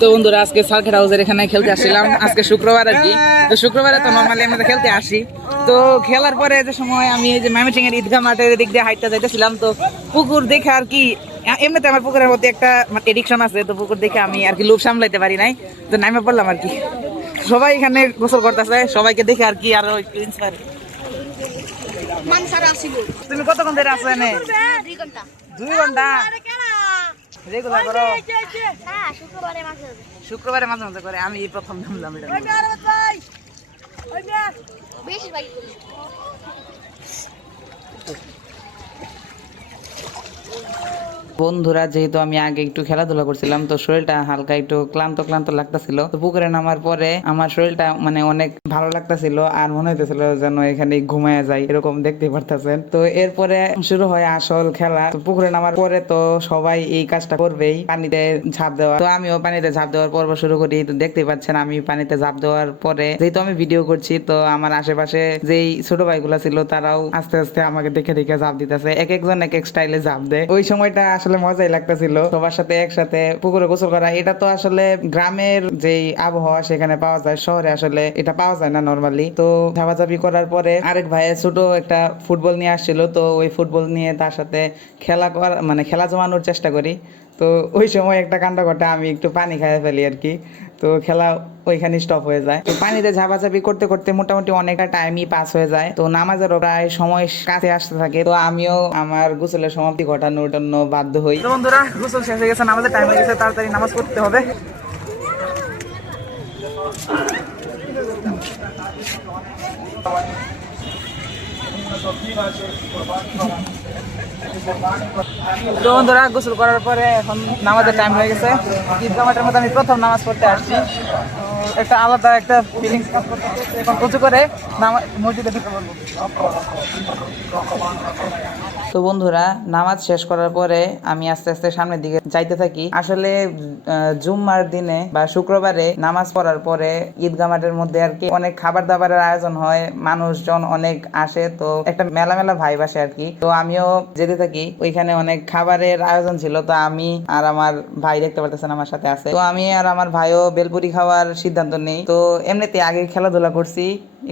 তো বন্ধুরা আজকে সার্কিট হাউসের এখানে খেলতে আসছিলাম আজকে শুক্রবার আর কি। তো শুক্রবারে তো নর্মালি আমরা খেলতে আসি। তো খেলার পরে যে সময় আমি এই যে ময়মনসিংহের ঈদগাহ মাঠের দিক দিয়ে হাইটটা যাইতেছিলাম, তো পুকুর দেখে আর কি, এমনিতে আমার পুকুরের মধ্যে একটা এডিকশন আছে, তো পুকুর দেখে আমি আর কি লোভ সামলাইতে পারি নাই, তো নামে পড়লাম আর কি। সবাই এখানে গোসল করতেছে, সবাইকে দেখে আর কি আরো ইন্সপায়ার। তুমি কতক্ষণ ধরে আসো এনে? 2 ঘন্টা রেগুলার করো? শুক্রবারে মাঝে মাঝে করে, আমি এই প্রথম নামলাম এটা। বন্ধুরা যেহেতু আমি আগে একটু খেলাধুলা করছিলাম, তো শরীরটা হালকা একটু ক্লান্ত ক্লান্ত লাগতেছিল। তো পুকুরে নামার পরে আমার শরীরটা মানে অনেক ভালো লাগতেছিল, আর মনে হইতেছিল যেন এখানে ঘুমায় যায়, এরকম দেখতে পারতেছেন। তো এরপরে শুরু হয় আসল খেলা। তো পুকুরে নামার পরে তো সবাই এই কাজটা করবেই, পানিতে ঝাঁপ দেওয়া। তো আমিও পানিতে ঝাঁপ দেওয়ার পর্ব শুরু করি। তো দেখতেই পাচ্ছেন আমি পানিতে ঝাঁপ দেওয়ার পরে, যেহেতু আমি ভিডিও করছি, তো আমার আশেপাশে যেই ছোট ভাইগুলা ছিল তারাও আস্তে আস্তে আমাকে দেখে দেখে ঝাঁপ দিতেছে, এক একজন এক এক স্টাইলে ঝাঁপ দেয়। ওই সময়টা আসলে মজাই লাগতেছিল, সবার সাথে একসাথে পুকুরে গোসল করা। এটা তো আসলে গ্রামের যেই আবহাওয়া সেখানে পাওয়া যায়, শহরে আসলে এটা পাওয়া যায় না নরমালি। তো ঝাপাঝাপি করার পরে আরেক ভাইয়ের ছোট একটা ফুটবল নিয়ে আসছিল, তো ওই ফুটবল নিয়ে তার সাথে খেলা করা মানে খেলা জমানোর চেষ্টা করি। তো ওই সময় একটা কাণ্ড ঘটে, আমি একটু পানি খাইয়ে ফেলি আর কি। তো খেলা ওইখানে স্টপ হয়ে যায়। তো পানিতে ঝাপাঝাপি করতে করতে মোটামুটি অনেকটা টাইমই পাস হয়ে যায়। তো নামাজেরও প্রায় সময় কাছে আসতে থাকে। তো আমিও আমার গোসলের সমাপ্তি ঘটানোর জন্য বাধ্য হই। তো বন্ধুরা গোসল শেষ হয়ে গেছে, নামাজের টাইম হয়ে গেছে, তাড়াতাড়ি নামাজ পড়তে হবে। তো বন্ধুরা গোসল করার পরে এখন নামাজের টাইম হয়ে গেছে। ঈদগাহ মাঠের মধ্যে আমি প্রথম নামাজ পড়তে আসছি, একটা আলাদা একটা ফিলিংস কাজ করতেছে। এখন উঁচু করে মসজিদে ঢুকে পড়বো। তো বন্ধুরা নামাজ শেষ করার পরে আমি আস্তে আস্তে সামনের দিকে যাইতে থাকি। আসলে জুম্মার দিনে বা শুক্রবারে নামাজ পড়ার পরে ঈদগাহ মাঠের মধ্যে আর কি অনেক খাবার দাবারের আয়োজন হয়, মানুষজন অনেক আসে, তো একটা মেলা মেলা ভাইব আসে আর কি। তো আমিও যেতে থাকি, ওইখানে অনেক খাবারের আয়োজন ছিল। তো আমি আর আমার ভাই, দেখতে পারতেছেন আমার সাথে আছে, তো আমি আর আমার ভাইও বেলপুরি খাওয়ার সিদ্ধান্ত নেই। তো এমনিতে আগে খেলাধুলা করছি,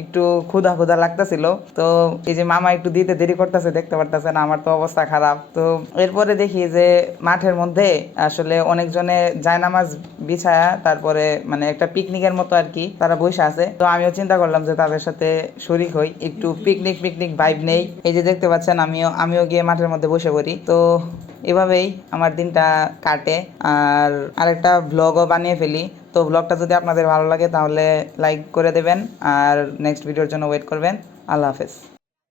একটু ক্ষুধা ক্ষুধা লাগতেছিল। তো এই যে মামা একটু দিতে দেরি করতেছে, দেখতে পারতেছেন আমার তো অবস্থা খারাপ। তো এরপরে দেখি যে মাঠের মধ্যে আসলে অনেকজনে জায়নামাজ বিছায়া, তারপরে মানে একটা পিকনিকের মতো আর কি তারা বসে আছে। তো আমিও চিন্তা করলাম যে তাদের সাথে শরিক হই, একটু পিকনিক পিকনিক ভাইব নেই। এই যে দেখতে পাচ্ছেন আমিও গিয়ে মাঠের মধ্যে বসে পড়ি। তো এভাবেই আমার দিনটা কাটে, আর আরেকটা ভ্লগও বানিয়ে ফেলি। তো ব্লগটা যদি আপনাদের ভালো লাগে তাহলে লাইক করে দেবেন, আর নেক্সট ভিডিওর জন্য ওয়েট করবেন। আল্লাহ হাফেজ।